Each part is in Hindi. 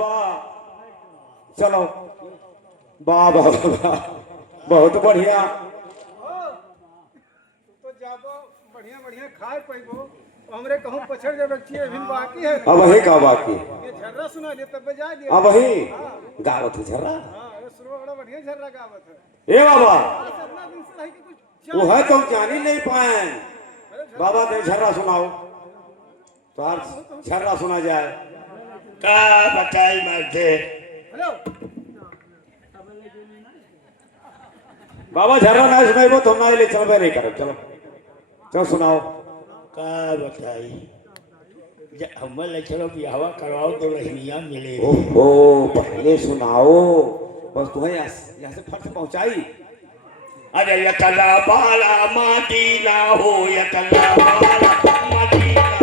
बाबा चलो बाबा बहुत बढ़िया तो जाबो बढ़िया बढ़िया खाए पैबो हमरे कहूं पछड़ जे बच्ची अभी बाकी है अब वही का बाकी ये झर्रा सुना दे तब बजा दिया अब वही गावत है झर्रा हां ये सुनो बड़ा बढ़िया झर्रा गावत है ए बाबा सपना दिन से रही कि कुछ वो है तुम जान ही नहीं पाए बाबा ते झर्रा सुनाओ तो हर झर्रा सुना जाए का बताई मर्दे हेलो बाबा झर्रा ना सुनाइबो तुम ना ले चलबे नहीं करो चलो चलो सुनाओ का बताई हम ले चलो बिहावा करवाओ तो रहनिया मिले ओहो पहले सुनाओ बस तुम्हें यहाँ से फट से पहुंचाई अरे यतला बाला मदीना हो यतला बाला मदीना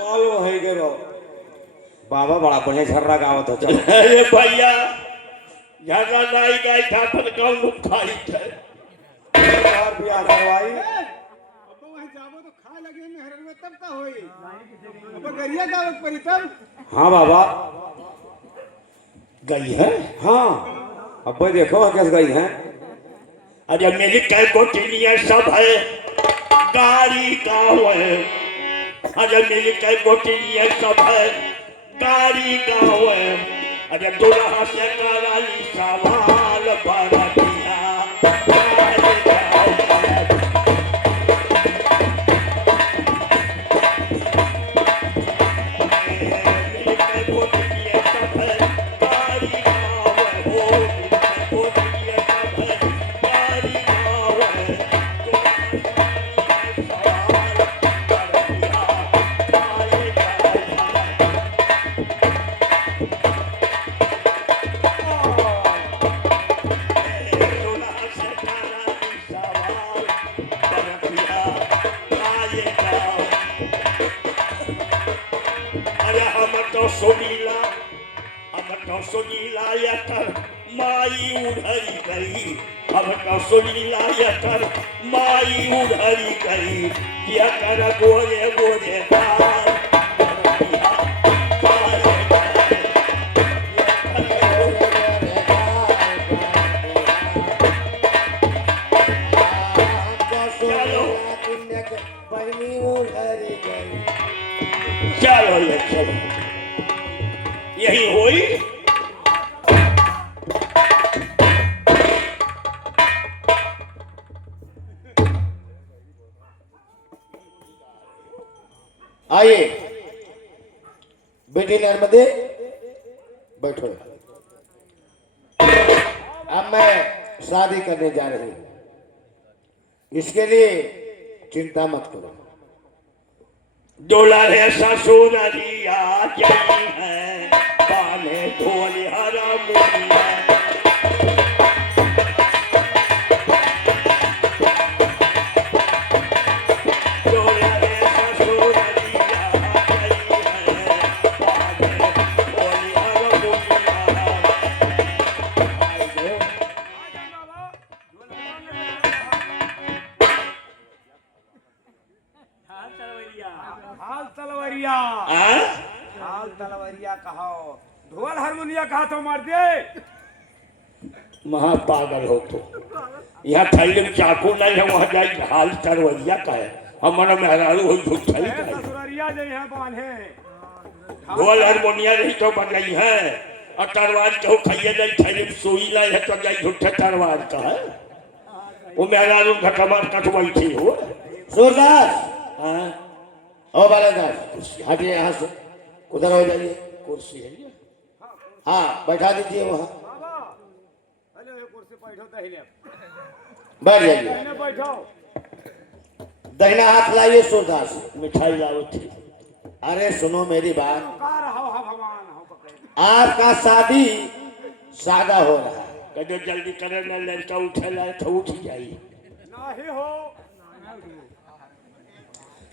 मालूम है करो बाबा बड़ा बढ़िया झर्रा गावत हो चलो अरे भैया झर्रा नहीं गई था पर कौन खाई थे और बियाह करवाई अब वहीं जाबो तो खा लगे मेहरन में तब का होई अब गरिया गावत परी तब हाँ बाबा गई है हाँ अब भाई देखो कैसे गई हैं अरे मेरी कई गोटिनिया सब है गाड़ी का है अरे मेरी कई गोटिनिया सब है गाड़ी का है अरे दुल्हा से कराली सवाल बरतिया सुनीला यकर माई उधरी गई अब तो सुनीला यकर माई उधरी गई यकर गोरे गोरे बाल चलो ये चलो यही हुई आइए बेटी नर्मदे बैठो अब मैं शादी करने जा रही हूं इसके लिए चिंता मत करो दुल्हे ससुरिया जई है पाले ढोली हरा मुनिया हाल तलवरिया कहो ढोल हारमोनिया कहा तो मार दे महा पागल हो तो यहाँ थैली में चाकू नहीं है वहाँ जाई हाल तरवरिया का है हमारा मेहरारू हो झूठ थैली का है भैया जो यहाँ बांधे ढोल हारमोनिया नहीं तो बन गई है और तरवार कहूँ खाइए नहीं खाइए सोई लाई है तो गई झूठे तरवार का है वो मेरा रूम घटमार कटवाई थी वो सूरदास हाँ ओ बालेदास हटिए यहाँ से उधर हो जाइए कुर्सी है ये हाँ बैठा दीजिए वहाँ बाबा हेलो ये कुर्सी बैठो तहिले बैठ जाइए तहिले बैठो दहिना हाथ लाइए सूरदास मिठाई लाओ थी अरे सुनो मेरी बात कार हो भगवान हो पकड़े आपका शादी सादा हो रहा है कदो जल्दी करे ना लड़का उठे लाए तो उठ जाई नाही हो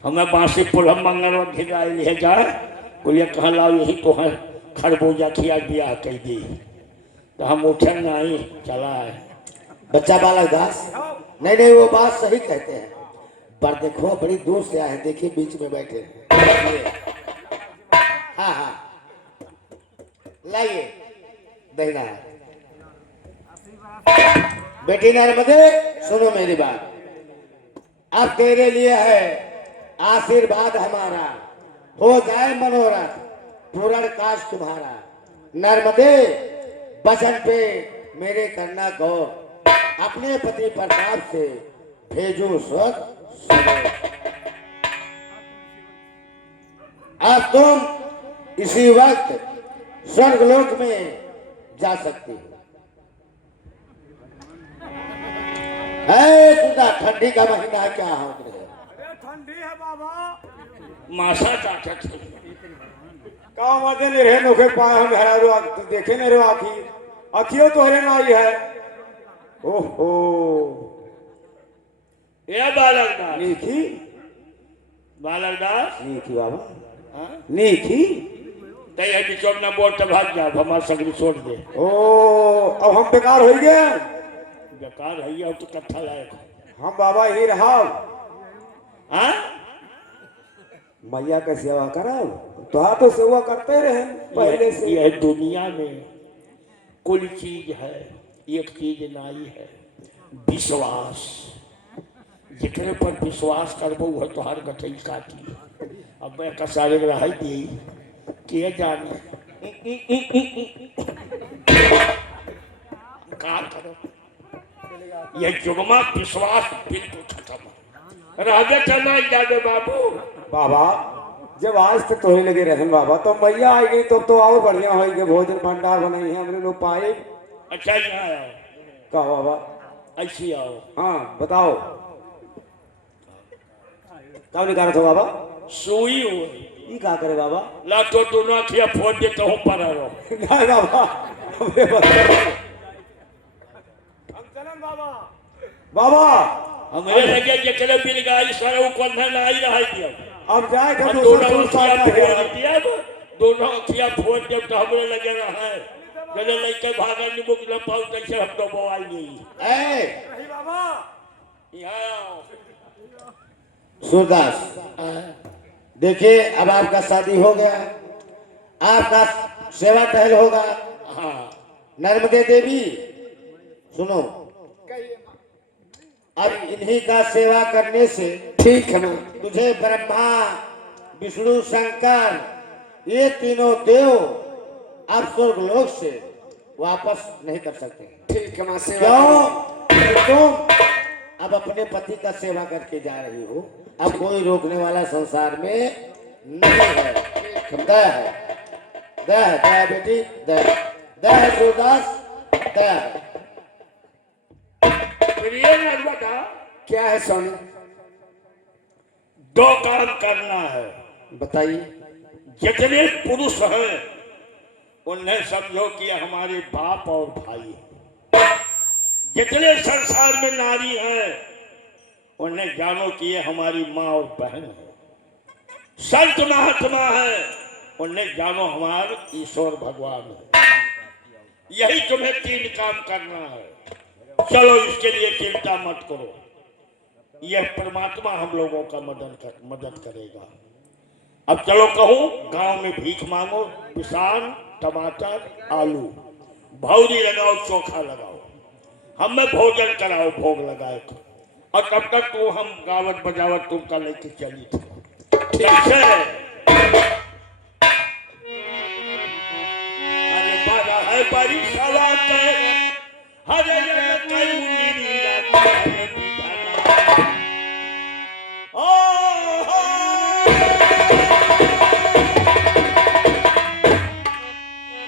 हमें बांसी पुल हम मंगलवा भिगाई ले जा बोलिए कहाँ लाओ यही तो है खरबूजा खिया दिया कह दी तो हम उठे नहीं चला है बच्चा बालक दास नहीं नहीं वो बात सही कहते हैं पर देखो बड़ी दूर से आए हैं देखिए बीच में बैठे हैं। हाँ हाँ लाइए दहिना बेटी नर्मदे सुनो मेरी बात अब तेरे लिए है आशीर्वाद हमारा हो जाए मनोरथ पूर्ण काज तुम्हारा नर्मदे वचन पे मेरे करना गौर अपने पति प्रताप से भेजो स्वर्ग अब तुम इसी वक्त स्वर्गलोक में जा सकती हो सुधा ठंडी का महीना क्या हो रहे अरे ठंडी है बाबा मासा चाचा थे का मर्दे ने रहे नोखे पाए हम हरारो तो देखे ने रो आखी अखियो तो हरे नाई है ओहो ये बालक दास नीखी बालक नीखी बाबा हाँ नीखी तय है बिचौर ना बोल तो भाग जा हमारा सगरी छोड़ दे ओ अब हम बेकार हो गए बेकार है ये तो कट्ठा लायक हम बाबा ही रहा हाँ मैया का सेवा करब तो सेवा करते रहे पहले से यह दुनिया में कुल चीज है एक चीज नहीं है विश्वास जितने पर विश्वास करबो वह तो हर गठई काटी अब मैं कसारे रह दी के जाने का करो यह जुगमा विश्वास बिल्कुल खत्म राजा चलना जाने बाबू बाबा जब आज तक तोहे लगे रहन बाबा तो मैया आई गई तो और बढ़िया हो गए भोजन भंडार बनाई है हमने लोग पाए अच्छा यहाँ आओ का बाबा ऐसी आओ हाँ बताओ कब निकाल हो बाबा सुई हो ये का करे बाबा ला तो दोनों अखिया फोड़ देता हूँ पर रहो नहीं बाबा हमें बताओ। हम चलन बाबा बाबा हमें लगे जकरे बिल गाई सारे ऊपर में नहीं रह दिया अब जाए हम तो दोनों दूसरा अखिया साथ फोड़ है दिया दोनों अखिया फोड़ दे तो हमरे लगे रहा है चले लेके भागा नींबू की लपाऊ कैसे हम तो बवाल नहीं रही बाबा यहाँ आओ सूरदास देखिए अब आपका शादी हो गया आपका सेवा टहल होगा हाँ नर्मदे देवी सुनो अब इन्हीं का सेवा करने से ठीक है ना तुझे ब्रह्मा विष्णु शंकर ये तीनों देव अब स्वर्गलोक से वापस नहीं कर सकते ठीक है मां सेवा क्यों तुम अब अपने पति का सेवा करके जा रही हो अब कोई रोकने वाला संसार में नहीं है दया है दया है दया बेटी दया दया है सूरदास दया है प्रिय नर्मदा क्या है सोनी दो काम करना है बताइए जितने पुरुष हैं उन्हें समझो कि हमारे बाप और भाई जितने संसार में नारी हैं उन्हें जानो कि ये हमारी माँ और बहन है संत महात्मा है उन्हें जानो हमारे ईश्वर भगवान है यही तुम्हें तीन काम करना है चलो इसके लिए चिंता मत करो यह परमात्मा हम लोगों का मदद करेगा अब चलो कहूँ गांव में भीख मांगो किसान टमाटर आलू भौरी लगाओ चोखा लगाओ हमें भोजन कराओ भोग लगाए और तब तक तू हम गावत बजावत तुमका लेके चली थी ठीक है। अरे बड़ा है बड़ी सवाल है, हरे कई मुनिया करे बिधाना। ओ हो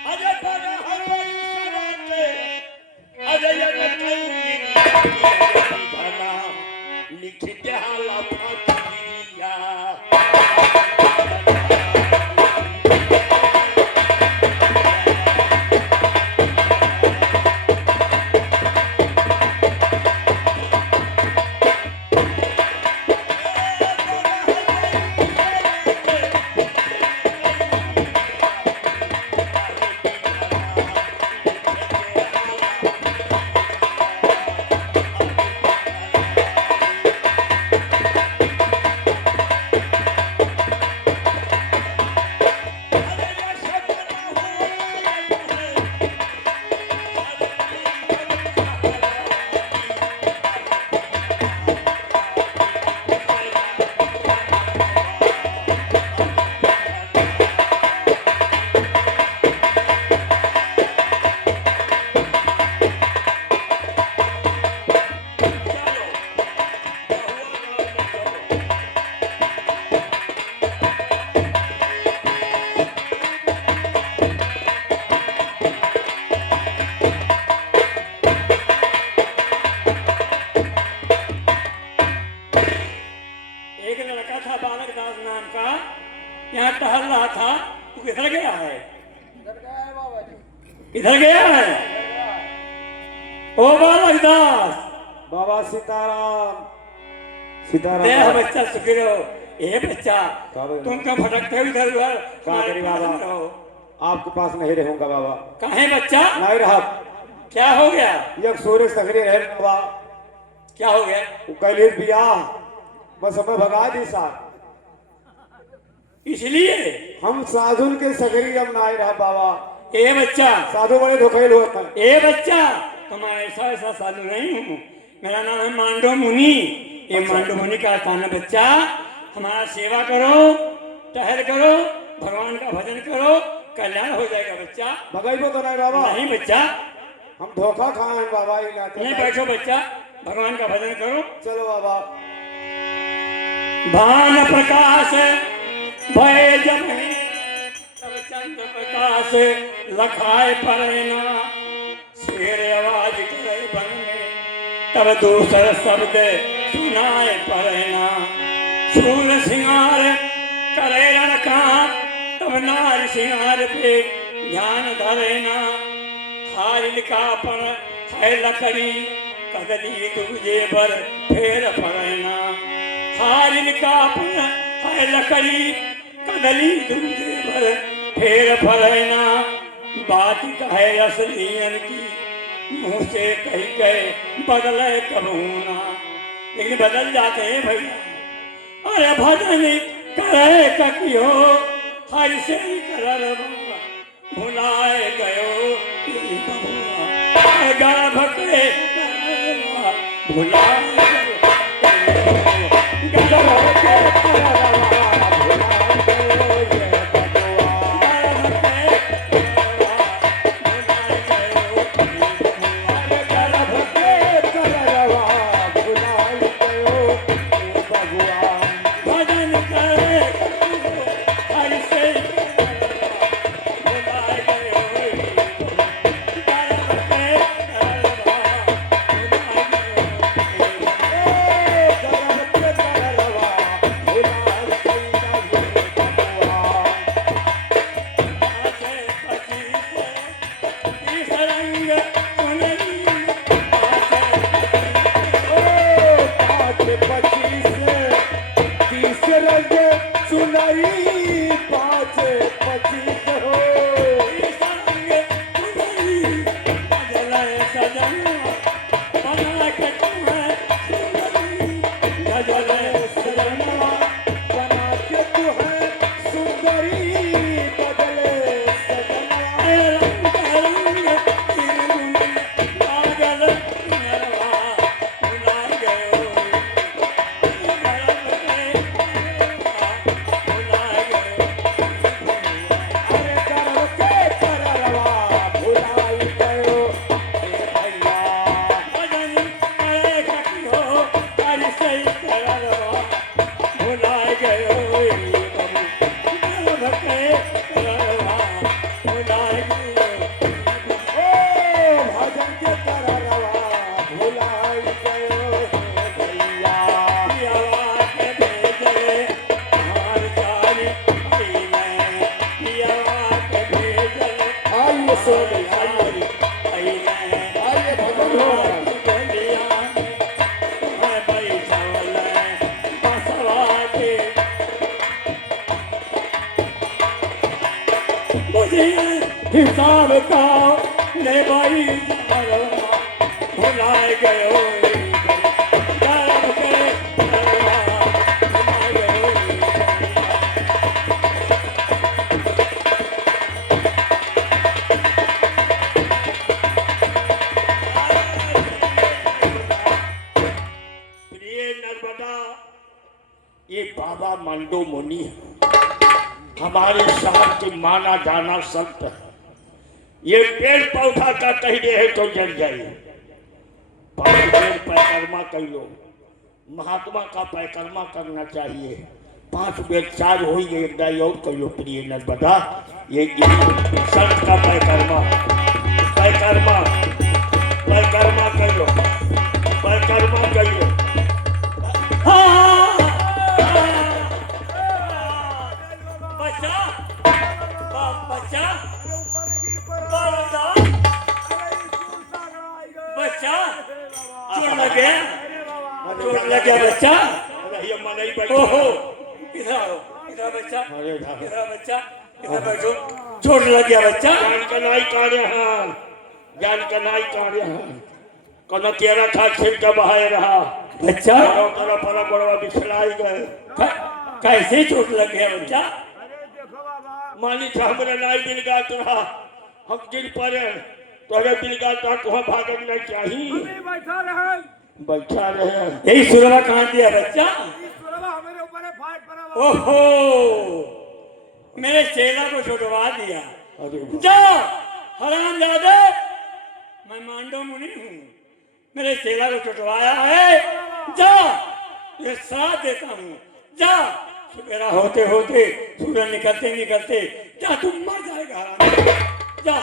अरे बड़ा है बड़ी सवाल है, अरे कई मुनिया करे बिधाना। लिख दे हाला फातिया यहाँ टहल रहा था, तू किधर गया है? किधर गया है? ओ बालक दास, बाबा सीताराम सीताराम। देह बच्चा सुखी रहो। ए बच्चा, का बोले? तुम क्यों भटकते हो इधर उधर? का करी बाबा? आपके पास नहीं रहूंगा बाबा। काहे बच्चा? नहीं रहा। क्या हो गया? यह सूर्य सगरे रहे बाबा। क्या हो गया? वो कैले बिया बस हमें भगा दी साथ। इसलिए हम साधुन के सगरी जब ना रहा बाबा। ए बच्चा, साधु बड़े धोखेल होता है। ए बच्चा, तुम्हारा ऐसा साधु नहीं हूँ। मेरा नाम है मांडो मुनि। ये मांडो मुनि का स्थान है बच्चा। हमारा सेवा करो, टहल करो, भगवान का भजन करो, कल्याण हो जाएगा बच्चा। भगाइबो तो नहीं बाबा। नहीं बच्चा, हम धोखा खाए हैं बाबा। ही नाते नहीं बैठो बच्चा, भगवान का भजन करो। चलो बाबा। भान प्रकाश भय जब तब चंद्र प्रकाश लखाए परेना। शेर आवाज करे बन में तब दूसर शब्द सुनाए परेना। सूर सिंगार करे रणका तब नार सिंगार पे ध्यान धरेना। हारिल का पर है लकड़ी कदली दूजे पर फेर परेना। हारिल का पर है लकड़ी कदली दूजे पर फेर फरेना। बात कहे असलियन की मुँह से कही गए बदले कबूना। लेकिन बदल जाते हैं भैया। अरे भजन करे ककियो हर से कर भुलाए गयो गर्भ के भुलाए मुझे हिसाब का ले भाई भुलाए गयो ये बाबा मंडो मुनि हमारे शहर के माना जाना संत है। ये पेड़ पौधा का कह दे है तो जल जाइए। 5 बेर परिक्रमा कर लो। महात्मा का परिक्रमा करना चाहिए। 5 बेर 4 हो गए, एक दाई और कर लो। प्रिय नर्मदा, ये संत का परिक्रमा परिक्रमा परिक्रमा कर लो, परिक्रमा कर लो। बच्चा चोट लग गया, चोट लग गया बच्चा। ओहो, इधर आओ, इधर बच्चा, इधर बच्चा, इधर बैठो। चोट लग गया बच्चा। जान का नाई कार्य है, जान का नाई कार्य है। कौन तेरा था खेल का बहाए रहा बच्चा। तेरा परा बड़ा बिछलाई गए। कैसे चोट लग गया बच्चा? मानी था हमारा नाई बिल गात रहा, हम जिन पर तोहरे बिल गात रहा, तुहा भागन नहीं चाहिए। बैठा रहे यही सुरवा कहाँ दिया बच्चा? ओहो, मेरे चेला को छुड़वा दिया। जाओ हरामजादे, मैं मांडो मुनि हूँ, मेरे चेला को छुड़वाया है। जाओ, ये साथ देता हूँ। जाओ, सवेरा होते होते सूरज निकलते निकलते जा, तुम मर जाएगा। जा।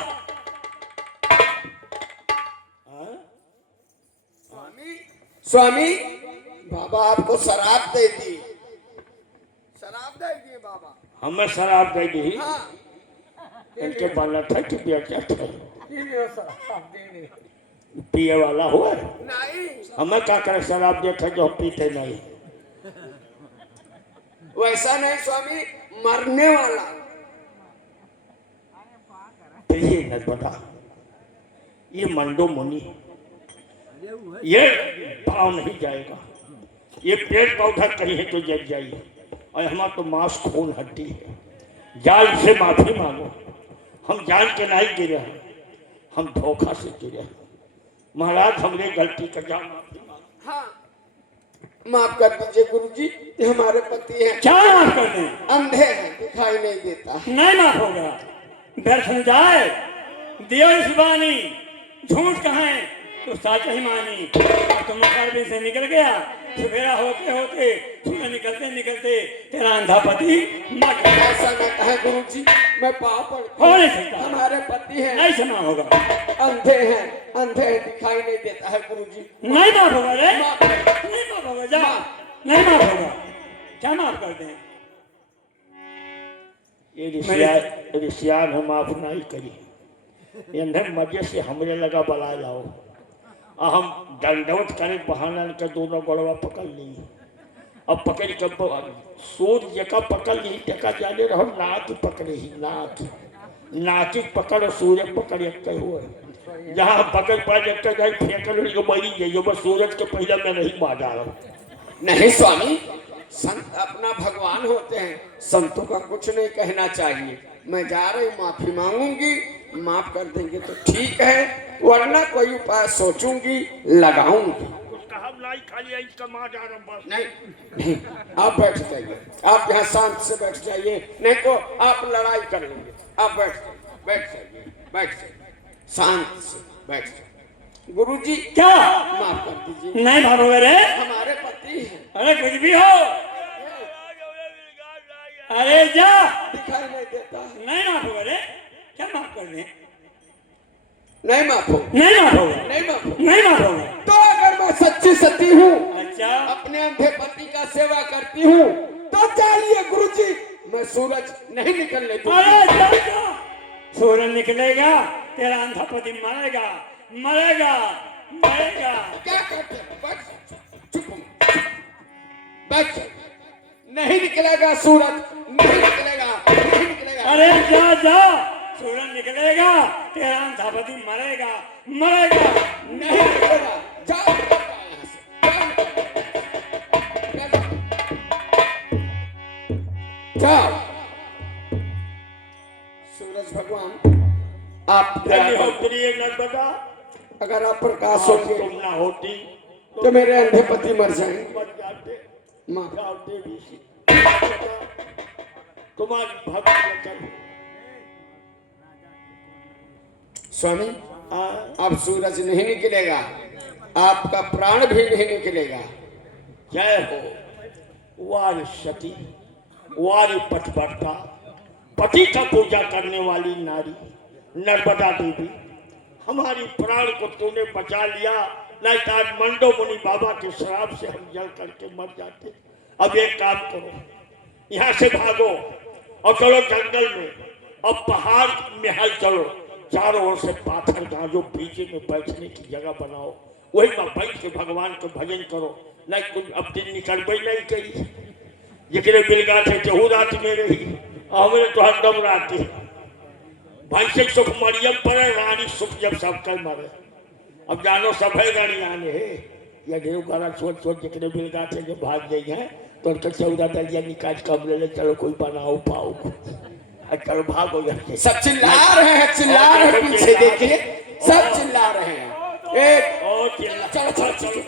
स्वामी, बाबा आपको शराब दे दी, शराब दे दिए बाबा। हमें शराब दे दी? हाँ। इनके बाला था कि पिया क्या था? पिए वाला हुआ नहीं। हमें क्या करे शराब दे था जो पीते नहीं। वैसा नहीं स्वामी, मरने वाला। ये न बता, ये मंडो मुनि ये भाव नहीं जाएगा। ये पेड़ पौधा कहीं है तो जल जाइए। और हमारा तो मांस खून हड्डी है। जाल से माफी मांगो। हम जान के नहीं गिरे हैं, हम धोखा से गिरे हैं। महाराज हमने गलती का जा माफी मांगो। हाँ, माफ कर दीजिए गुरुजी, ये हमारे पति हैं। क्या माफ कर दें? अंधे हैं, दिखाई नहीं देता। नहीं माफ होगा। व्यर्थ जाए दियो इस बानी, झूठ कहें तो सच ही मानी। तो मुकाबले से निकल गया। सवेरा होते होते सूरज निकलते निकलते तेरा अंधा पति मर गया। ऐसा न कहे गुरुजी, मैं पाँव पड़ती हो नहीं सकता। हमारे पति हैं, नहीं क्षमा होगा। अंधे हैं, अंधे हैं, दिखाई नहीं देता है गुरुजी। नहीं माफ होगा रे, माफ नहीं माफ होगा। जा, नहीं माफ होगा। क्या माफ कर दें? ये ऋषियान हम माफ नहीं करी। अंधे मजे से हमरे लगा बला लाओ। हम दंडवत करे बहाना के दोनों गोड़वा पकड़ ली। अब पकड़ के सूर्य जका पकड़ ली, जका जाने रहो नाक पकड़े ही, नाक पकड़ सूर्य पकड़ एक हुए। जहाँ पकड़ पाए एक जाए फेंकल मरी जाइए। बस सूरज के पहले मैं नहीं मार रहा हूँ। नहीं स्वामी, संत अपना भगवान होते हैं, संतों का कुछ नहीं कहना चाहिए। मैं जा रही हूँ, माफी मांगूंगी, माफ कर देंगे तो ठीक है, वरना कोई उपाय सोचूंगी, लगाऊंगी। नहीं, नहीं, आप बैठ जाइए। आप यहाँ शांत से बैठ जाइए, नहीं तो आप लड़ाई कर लेंगे। आप बैठ जाइए, शांत से बैठ जाइए। गुरुजी क्या माफ कर दीजिए। नहीं भागोगे रे? हमारे पति हैं। अरे कुछ भी हो, अरे जा। दिखाई नहीं देता। नहीं माफ होगा रे। क्या माफ कर दे? नहीं माफ हो, नहीं माफ होगा, नहीं माफ हो। नहीं माफ होगा। तो अगर मैं सच्ची सती हूँ, अच्छा, अपने अंधे पति का सेवा करती हूँ, तो चलिए गुरुजी, मैं सूरज नहीं निकलने दूंगी। अरे जा, जा। सूरज निकलेगा, तेरा अंधा पति मरेगा, मरेगा, मरेगा। क्या करते हैं? चुप हो, बैठ। नहीं निकलेगा सूरज, नहीं निकलेगा, नहीं निकलेगा। अरे जा, जा। सूरज निकलेगा तेरा धापति मरेगा मरेगा। नहीं निकलेगा, जाओ यहाँ से, जाओ। सूरज भगवान आप अग्निहोत्री नर्मदा, अगर आप प्रकाश और होंगे तुम ना होती तो मेरे अंधे पति मर जाएंगे। मर जाते। माँ जाओ देवी से, तुम्हारी भक्त वचन। स्वामी हाँ, अब सूरज नहीं निकलेगा, आपका प्राण भी नहीं निकलेगा। जय हो वारी सती, वारी पतिव्रता, पति का पूजा करने वाली नारी नर्मदा देवी, हमारी प्राण को तूने बचा लिया, नहीं तो आज मंडो मुनि बाबा के श्राप से हम जल करके मर जाते। अब एक काम करो, यहाँ से भागो और चलो जंगल में, अब पहाड़ में हल चलो, चारों ओर से पाथर गांजो, बीच में बैठने की जगह बनाओ, वही में बैठ के भगवान को भजन करो। नहीं कुछ अब दिन निकलबे नहीं करी, जितने बिलगा थे चहू रात में रही, हमने तो हरदम राती भैंसे सुख मरियम पर रानी सुख जब सब कर मरे। अब जानो सब है रानी आने है, या देव गारा सोच सोच जितने बिलगा थे जो भाग गई हैं तो उनका 14 दलिया निकाल कम ले ले, चलो कोई बनाओ पाओ, चलो भागो यहाँ से। सब चिल्ला रहे हैं, चिल्ला रहे हैं, पीछे देखिए सब चिल्ला रहे हैं। एक और चिल्ला, चलो चलो चलो,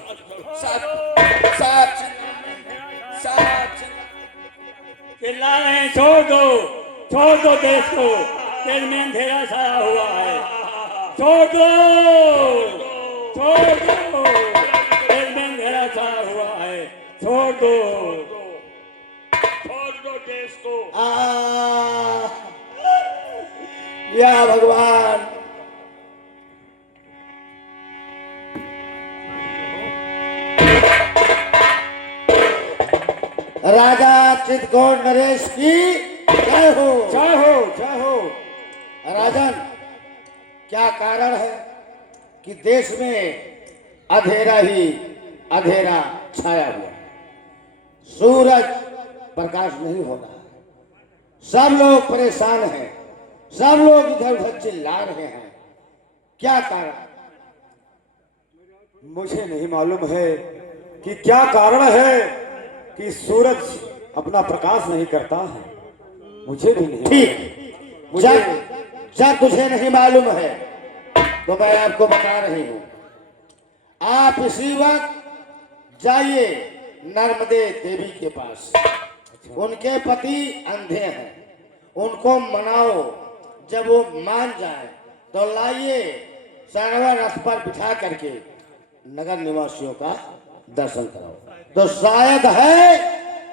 सब सब सब चिल्ला रहे हैं, छोड़ दो देश को, तेल में अंधेरा छाया हुआ है, छोड़ दो, तेल में अंधेरा छाया हुआ है, छोड़ दो देश को। या भगवान, राजा चितकोट नरेश की जय हो। जय हो जय हो। राजन, क्या कारण है कि देश में अंधेरा ही अंधेरा छाया हुआ है, सूरज प्रकाश नहीं हो रहा है, सब लोग परेशान हैं, सब लोग इधर उधर चिल्ला रहे हैं, क्या कारण? मुझे नहीं मालूम है कि क्या कारण है कि सूरज अपना प्रकाश नहीं करता है, मुझे भी नहीं ठीक, मुझे जब तुझे नहीं मालूम है तो मैं आपको बता रही हूं, आप इसी वक्त जाइए नर्मदे देवी के पास, उनके पति अंधे हैं, उनको मनाओ, जब वो मान जाए तो लाइए सरवा रथ पर बिठा करके नगर निवासियों का दर्शन कराओ, तो शायद है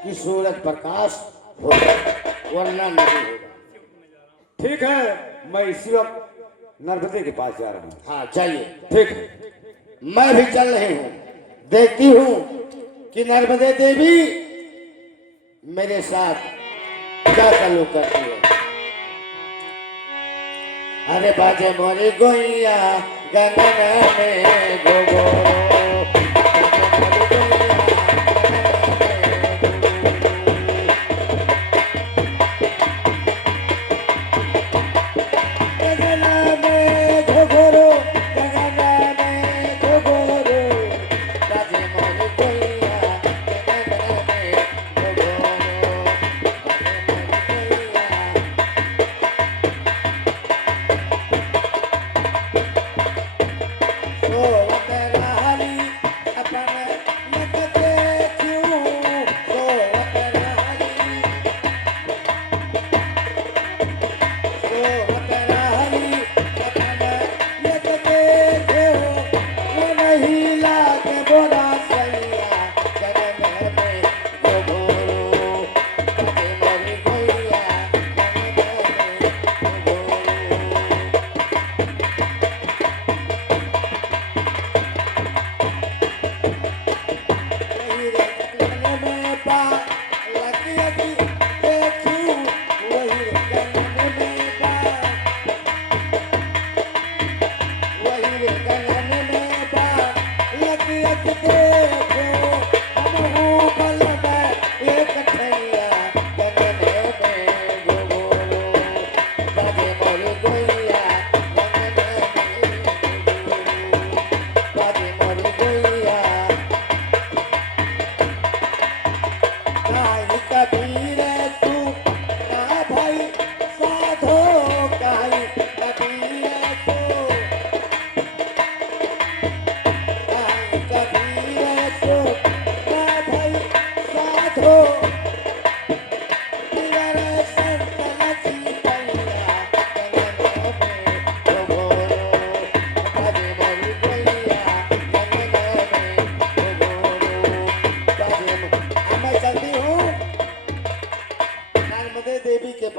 कि सूरज प्रकाश होगा, वरना नहीं होगा। ठीक है, मैं इसी वक्त नर्मदे के पास जा रहा हूँ। हाँ जाइए। ठीक है, मैं भी चल रही हूँ, देखती हूँ कि नर्मदे देवी मेरे साथ क्या ताल्लुक करती है। अरे बाजे मोरी गोइया गंगन में गोगो,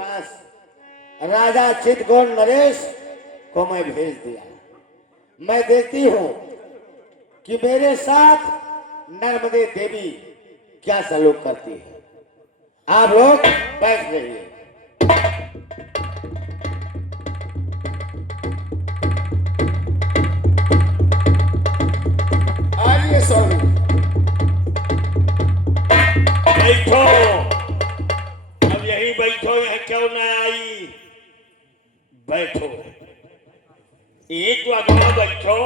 पास राजा चित्रकोट नरेश को मैं भेज दिया। मैं देखती हूं कि मेरे साथ नर्मदे देवी क्या सलूक करती है। आप लोग बैठ रहिए। आइए स्वामी। बैठो, अब यही बैठो, यहाँ क्यों ना आई? बैठो, एक तो अगवा बैठो,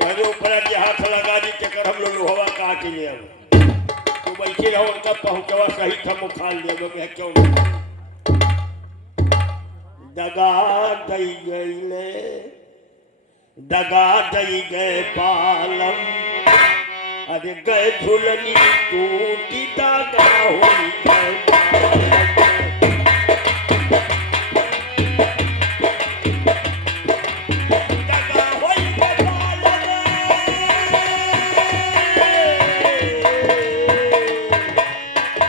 मेरे ऊपर ये हाथ लगा दी चक्कर हम लोग लोहवा काट लिए। तो बैठे रहो, उनका पहुंचवा सही था मुखाल लिया लोग, यहाँ क्यों ना? दगा दई गईले, दगा दई गए पालम, अरे गए झुलनी टूटी दागा होई गए पालम। दागा होई गए पालम,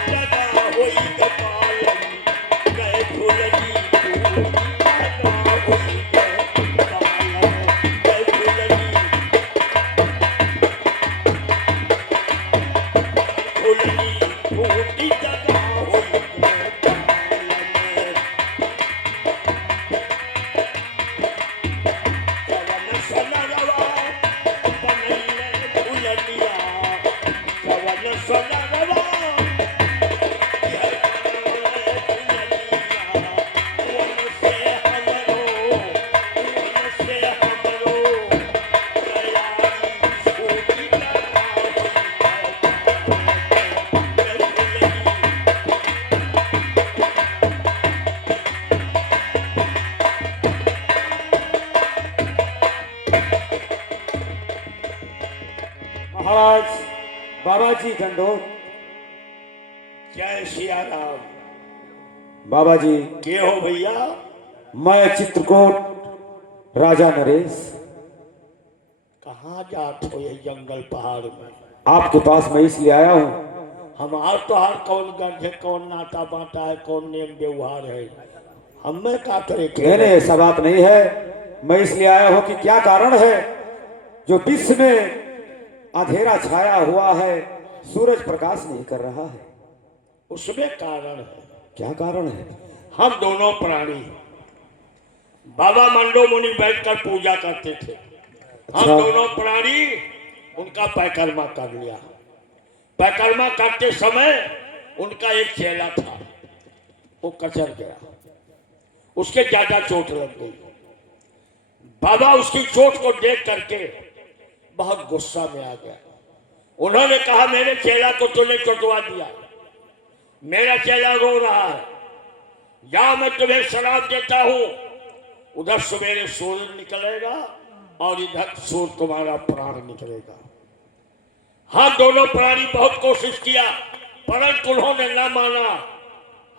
दागा होई गए पालम, गए झुलनी टूटी दागा होई गए पालम, गए झुलनी झुलनी टूटी दागा होई गए पालम। जवन सनरवा बनैले झुलनिया, जवन सनरवा महाराज बाबा जी दंडोत। जय सिया राम। बाबा जी के हो भैया? मैं चित्रकोट राजा नरेश कहाँ जात हो ये जंगल पहाड़ में? आपके पास मैं इसलिए आया हूँ। हमार तो हर कौन गंज है, कौन नाता बांटा है, कौन नियम व्यवहार है, हमें क्या करे नहीं नहीं, ऐसा बात नहीं है। मैं इसलिए आया हूँ कि क्या कारण है जो विश्व में अंधेरा छाया हुआ है, सूरज प्रकाश नहीं कर रहा है। उसमें कारण है। क्या कारण है? हम दोनों प्राणी बाबा मंडो मुनि बैठकर पूजा करते थे। हम अच्छा। दोनों प्राणी उनका परिक्रमा कर लिया। परिक्रमा करते समय उनका एक चेला था, वो कचर गया, उसके ज्यादा चोट लग गई। बाबा उसकी चोट को देख करके बहुत गुस्सा में आ गया। उन्होंने कहा मेरे चेला को तूने चोटवा दिया, मेरा चेला रो रहा है, या मैं तुम्हें शराब देता हूं, उधर सवेरे सूरज निकलेगा और इधर सूर्य तुम्हारा प्राण निकलेगा। हाँ, दोनों प्राणी बहुत कोशिश किया परंतु उन्होंने न माना।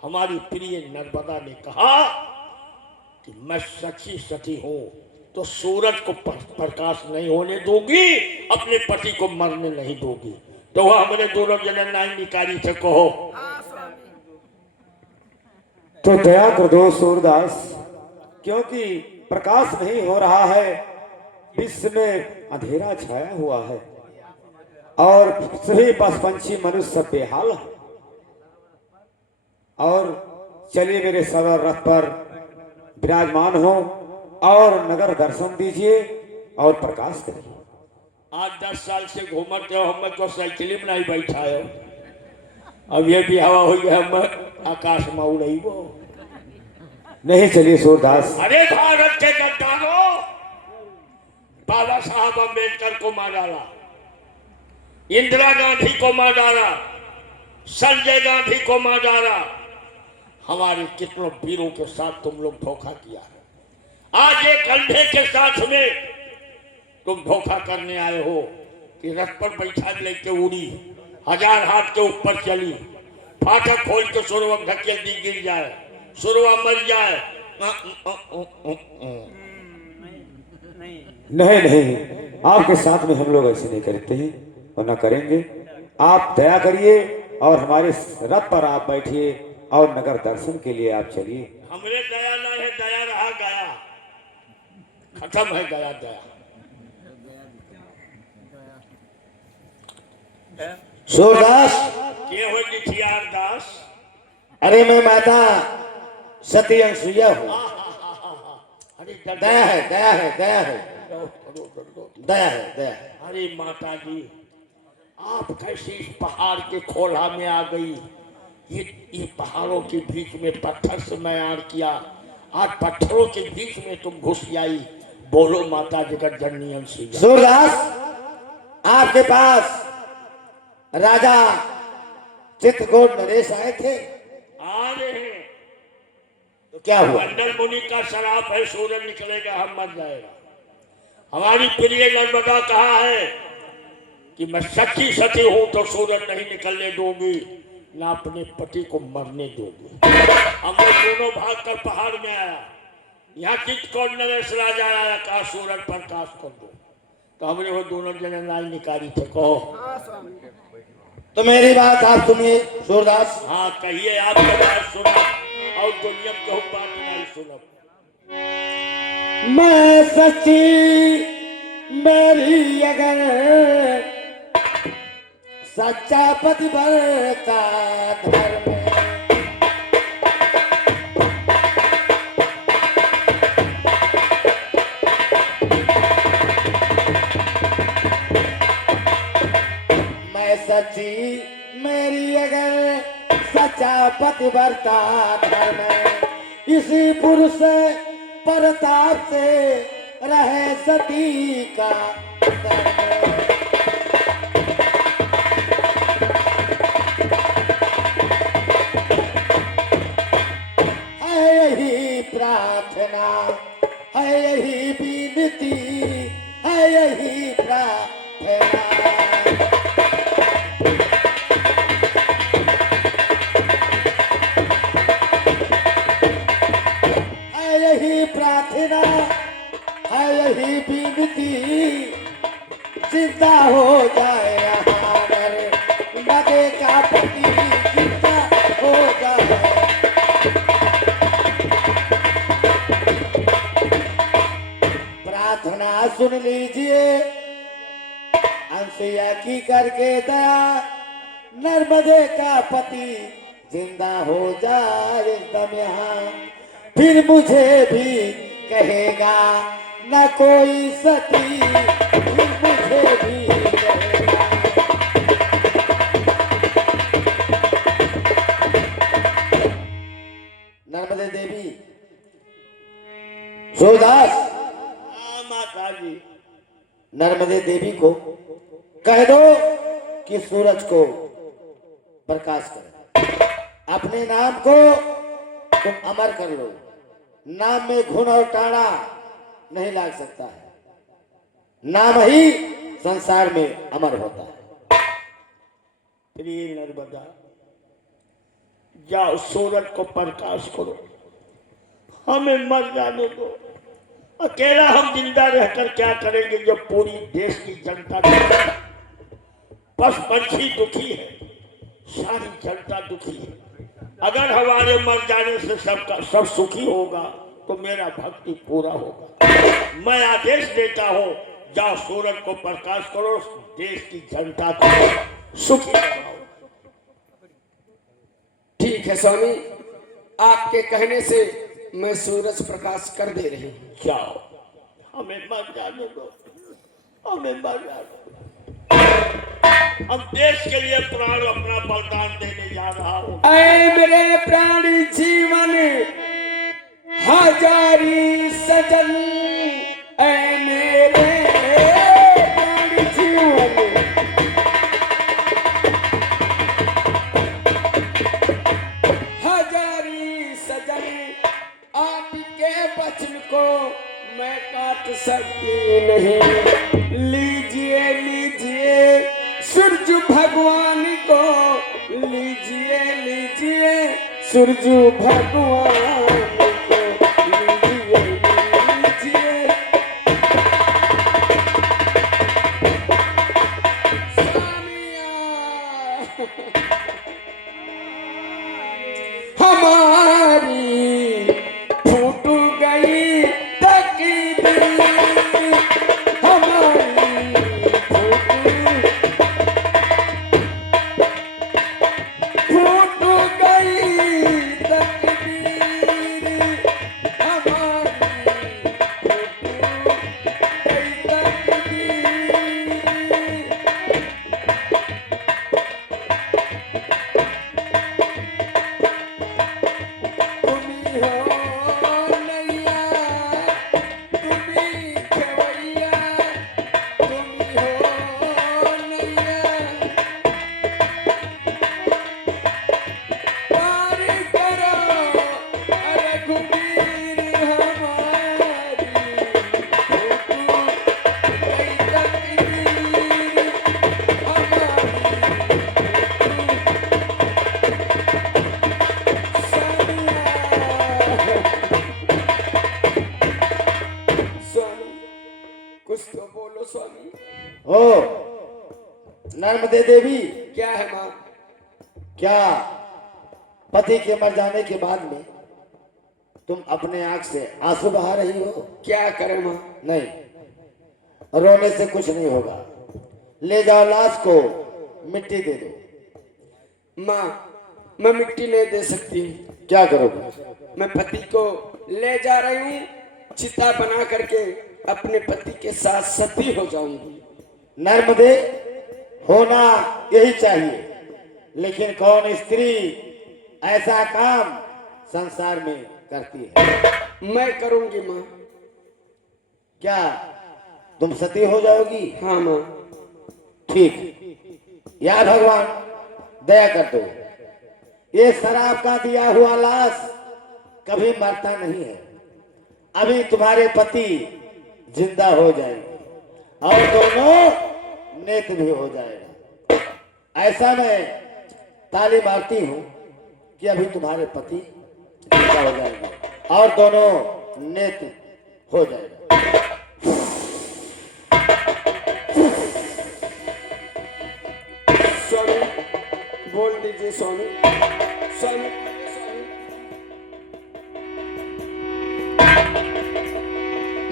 हमारी प्रिय नर्मदा ने कहा कि मैं सच्ची सती हूं तो सूरज को प्रकाश नहीं होने दूंगी, अपने पति को मरने नहीं दूंगी। तो वह हमारे दोनों जने नाई निकाली से कहो। तो दया कर दो सूरदास, क्योंकि प्रकाश नहीं हो रहा है, विश्व में अंधेरा छाया हुआ है और सभी पशु पंछी मनुष्य सब बेहाल है। और चलिए मेरे सवार रथ पर विराजमान हो और नगर दर्शन दीजिए और प्रकाश करिए। आज 10 साल से घूमते हो, हमें को साइकिल में नहीं बैठा है। अब ये भी हवा हुई है, हम आकाश में उड़ई वो नहीं। चलिए सूरदास। अरे भारत के गद्दारों, बाबा साहब अम्बेडकर को मार डाला, इंदिरा गांधी को मार डाला, संजय गांधी को मार डाला। हमारे कितनों वीरों के साथ तुम लोग धोखा किया है। आज एक अंधे के साथ में तुम धोखा करने आए हो कि रथ पर बैठा लेके उड़ी, 1000 हाथ के ऊपर चली, फाटक खोल के सुरवा ढकेल दी, गिर जाए, सुरवा मर जाए। नहीं नहीं, आपके साथ में हम लोग ऐसे नहीं करते हैं और ना करेंगे। आप दया करिए और हमारे रथ पर आप बैठिए और नगर दर्शन के लिए आप चलिए। हमरे दया ना है, दया रहा गया, खत्म है गया दया। सूरदास, के हो निठियार दास? अरे मैं माता सती अनसुईया हूँ। अरे दया है, दया है, दया है, दया है, दया है। अरे माता जी, आप कैसे इस पहाड़ के खोला में आ गई? ये पहाड़ों के बीच में पत्थर से मैं आर किया, आज पत्थरों के बीच में तुम घुस आई। बोलो माता जगत जननी अनसुईया। सूरदास, आपके पास राजा चित्रकूट नरेश आए थे, आ रहे हैं तो क्या हुआ? मंडल मुनि का शराब है, सूरज निकलेगा हम मर जाएगा। हमारी प्रिय नर्मदा कहा है कि मैं सच्ची सती हूं तो सूरज नहीं निकलने दूंगी, ना अपने पति को मरने दूंगी। हम लोग दोनों भाग कर पहाड़ में आया, यहाँ चित्रकूट नरेश राजा आया, कहा सूरज प्रकाश कर दो, तो हमने वो दोनों जने नाल निकाली थे। कहो तो मेरी बात आप सुनिए सूरदास। हाँ कहिए, आपका बात सुना और दुनिया को बात नहीं सुना। मैं सच्ची मेरी अगर सच्चा पति भरता धर्म, मैं सच्ची मेरी अगर सच्चा पति भरता धर्म, इसी पुरुष परताप से रहे सती का धर्म। है यही प्रार्थना, है यही विनती, है यही प्रार्थना, है यही प्रार्थना, है यही विनती, जिंदा हो जाए हमार नगे का पति, जिंदा हो जाए। प्रार्थना सुन लीजिए अनसुईया की करके दया, नर्मदे का पति जिंदा हो जाए एकदम यहाँ, फिर मुझे भी कहेगा न कोई सती, फिर मुझे भी कहेगा। नर्मदे देवी, सूरदास, हाँ माता जी, नर्मदे देवी को कह दो कि सूरज को प्रकाश करे, अपने नाम को तुम अमर कर लो। नाम में घुन और टाड़ा नहीं लाग सकता है, नाम ही संसार में अमर होता है। प्रिय नर्मदा, जाओ सूरज को प्रकाश करो, हमें मर जाने दो। अकेला हम जिंदा रहकर क्या करेंगे जब पूरी देश की जनता पशु पंछी दुखी है, सारी जनता दुखी है। अगर हमारे मर जाने से सब सुखी होगा तो मेरा भक्ति पूरा होगा। मैं आदेश देता हूँ, जाओ सूरज को प्रकाश करो, देश की जनता को सुखी बनाओ। ठीक है स्वामी, आपके कहने से मैं सूरज प्रकाश कर दे रही हूँ। जाओ, हमें मर जाने दो, हमें मर जाने दो। हम देश के लिए प्राण अपना बलिदान देने जा रहा हूँ। ऐ मेरे प्राणी जीवन हजारी सजन, ऐ मेरे प्राणी जीवन हजारी सजन, आपके वचन को मैं काट सकती नहीं। लीजिए लीजिए सूरज भगवान को, लीजिए लीजिए सूरज भगवान को, लीजिए लीजिए। सामिया हो नर्मदे देवी, क्या है माँ? क्या पति के मर जाने के बाद में तुम अपने आंख से आंसू बहा रही हो? क्या करें माँ? नहीं, रोने से कुछ नहीं होगा। ले जाओ लाश को, मिट्टी दे दो। माँ, मैं मिट्टी नहीं दे सकती हूँ। क्या करोगे? मैं पति को ले जा रही हूँ, चिता बना करके अपने पति के साथ सती हो जाऊंगी। नर्मदे, होना यही चाहिए, लेकिन कौन स्त्री ऐसा काम संसार में करती है? मैं करूंगी माँ। क्या तुम सती हो जाओगी? हाँ माँ। ठीक, या भगवान दया कर दो। ये शराब का दिया हुआ लाश कभी मरता नहीं है। अभी तुम्हारे पति जिंदा हो जाएंगे और दोनों नेत्र भी हो जाएगा। ऐसा मैं ताली मारती हूँ कि अभी तुम्हारे पति जिंदा हो जाएंगे और दोनों नेत्र हो जाएगा। स्वामी बोल दीजिए स्वामी। स्वामी,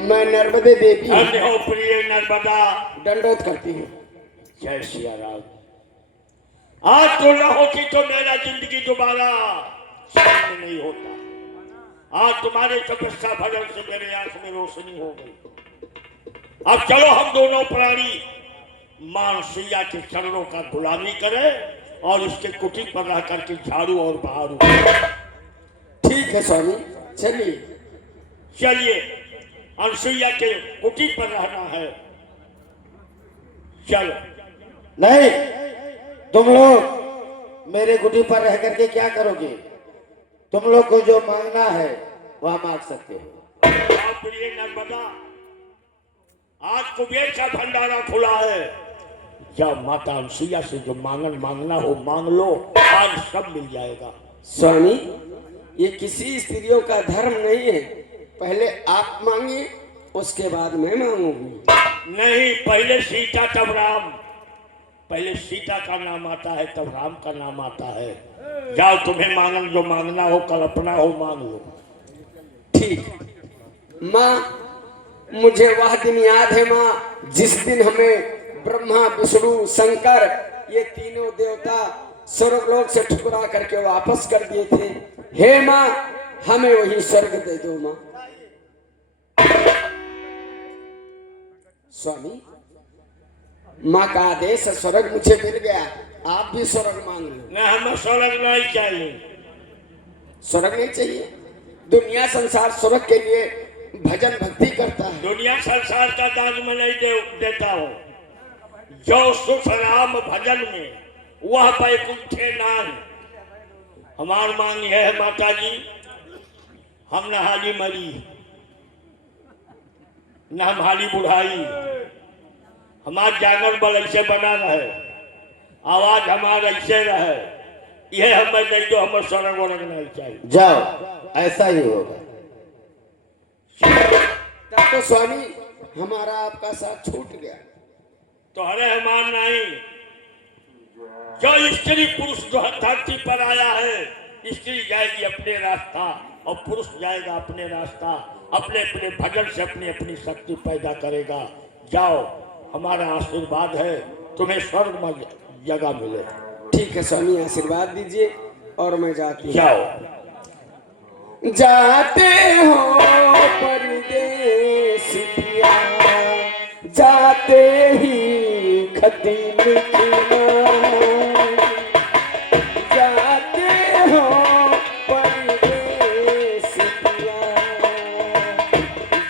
मैं नर्मदे देवी धन्य हो प्रिय नर्मदा। दंडोत करती हूँ। जय सिया राम। आज तो न होती तो मेरा जिंदगी दोबारा साथ में नहीं होता। आज तुम्हारे तपस्या भजन से मेरे आंख में रोशनी हो गई। अब चलो हम दोनों प्राणी मां सिया के चरणों का गुलामी करें और इसके कुटी पर रह करके झाड़ू और बहारू। ठीक है स्वामी, चलिए। चलिए, अनसुईया के कुटी पर रहना है। चलो। नहीं, तुम लोग मेरे कुटी पर रह करके क्या करोगे? तुम लोग को जो मांगना है वह मांग सकते हो। प्रिय नर्मदा, आज कुबेर का भंडारा खुला है। जब माता अनसुईया से जो मांगना हो मांग लो, आज सब मिल जाएगा। स्वामी, ये किसी स्त्रियों का धर्म नहीं है। पहले आप मांगिए, उसके बाद मैं मांगूंगी। नहीं, पहले सीता तब राम। पहले सीता का नाम आता है तब राम का नाम आता है। जाओ, तुम्हें जो मांगना हो, कल्पना हो, मांग लो। ठीक। माँ, मुझे वह दिन याद है माँ, जिस दिन हमें ब्रह्मा, विष्णु, शंकर ये तीनों देवता स्वर्गलोक से ठुकरा करके वापस कर दिए थे। हे माँ, हमें वही स्वर्ग दे दो माँ। स्वामी, माँ का आदेश स्वर्ग मुझे मिल गया, आप भी स्वर्ग मांग लो। नहीं, हमें स्वर्ग नहीं चाहिए। स्वर्ग नहीं चाहिए? दुनिया संसार स्वर्ग के लिए भजन भक्ति करता है। दुनिया संसार का दान में नहीं देता हूँ। जो सुख राम भजन में वह बैकुंठे नान। हमार मांग है माता जी, हम न हाली मरी, न हम हाली बुढ़ाई। हमार जानवर बल ऐसे बना रहे, आवाज हमारा ऐसे रहे। यह हमें नहीं दो, हमें स्वर्ग वर्ग नहीं चाहिए। जाओ, ऐसा ही होगा। तब तो स्वामी हमारा आपका साथ छूट गया। तो हरे हमान नहीं। जो स्त्री पुरुष जो धरती पर आया है, स्त्री जाएगी अपने रास्ता और पुरुष जाएगा अपने रास्ता। अपने अपने भजन से अपनी अपनी शक्ति पैदा करेगा। जाओ, हमारा आशीर्वाद है, तुम्हें स्वर्ग में जगह मिले। ठीक है स्वामी, आशीर्वाद दीजिए और मैं जाती हूँ। जाओ। जाते हो परदेश पिया, जाते ही खती लिखना। जाते हो परदेश पिया,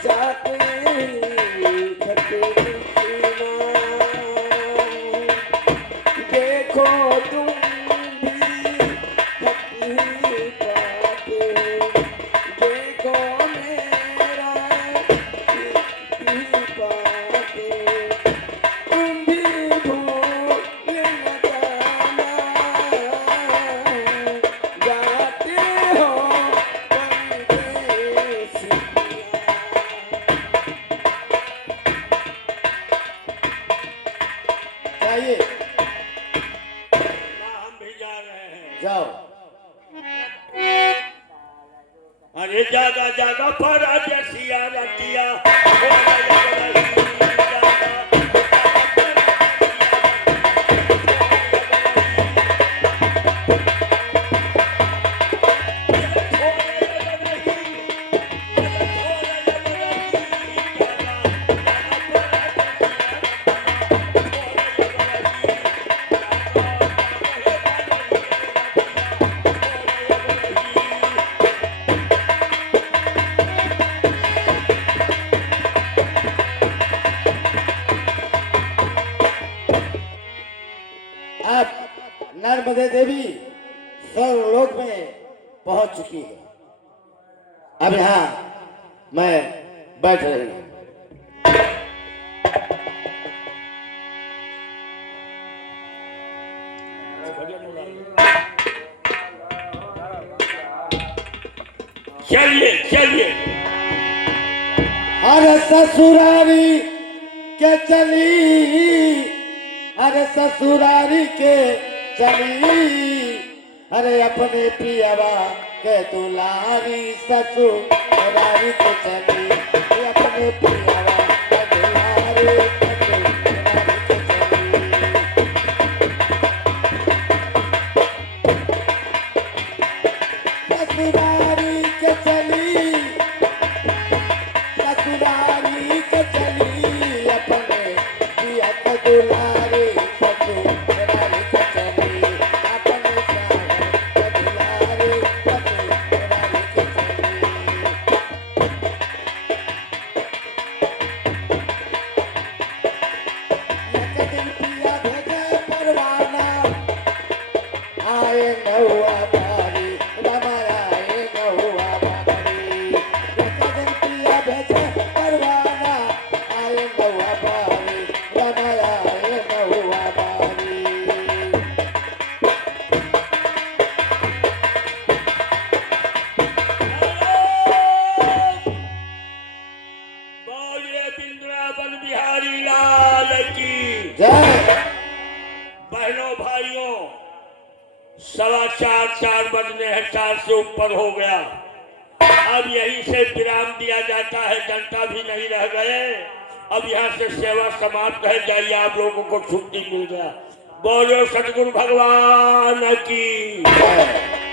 जाते ही खती लिखना। देखो तुम भी खती पाते, देखो मेरा खती पाते। तुम भी भूल जागा पर सिया रतिया हो रही अब नर्मदे देवी स्वर्गलोक में पहुंच चुकी है। अब यहाँ मैं बैठ रही हूँ। चलिए चलिए अरे ससुरारी के चली, अरे ससुरारी के चली, अरे अपने पियावा के दुलारी ससुरारी के चली, अरे अपने पियावा के दुलारी ससुरारी के चली। ससुरारी के चली, ससुरारी के चली, अपने पिया के दुलारी ससुरारी के चली, अपने सागर के दुलारी ससुरारी के चली। एक दिन पिया भेजे परवाना, आए नौआ बारी, रमाया आए नौआ बारी। एक दिन पिया भेजे परवाना, आए नौआ बारी, रमाया आए नौआ बारी। बोलिए वृंदावन बिहारी लाल की जय। बहनों भाइयों, 4:15 बजने हैं, 4 से ऊपर हो गया। अब यहीं से विराम दिया जाता है, जनता भी नहीं रह गए। अब यहाँ से सेवा समाप्त है, जाइए, आप लोगों को छुट्टी मिल गया। बोलो सतगुरु भगवान की जय।